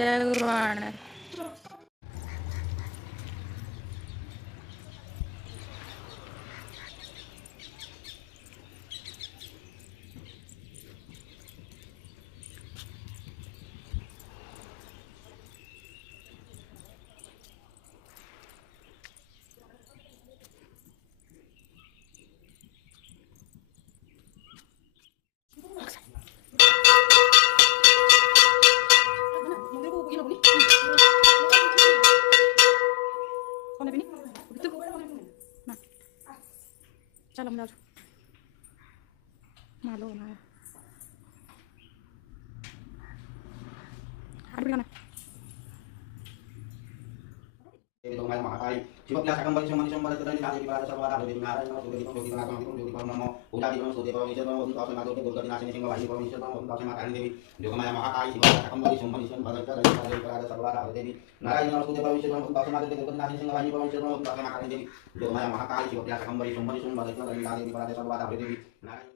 background. चलो मैं मालो ना अरे May makakai. Sibuk biasa kembali semua di sumber dan dikasih pada sebuah ada di mana ada sudah di tengah tengah di mana udah di mana sudah di mana untuk asal atau untuk dinasi ini sehingga wajib provinsi untuk asal makan ini juga maya makakai sibuk biasa kembali semua di sumber dan dikasih pada sebuah ada di mana ini sudah provinsi untuk asal atau untuk dinasi sehingga wajib provinsi untuk asal makan ini juga maya makakai sibuk biasa kembali semua di sumber dan dikasih pada sebuah ada di mana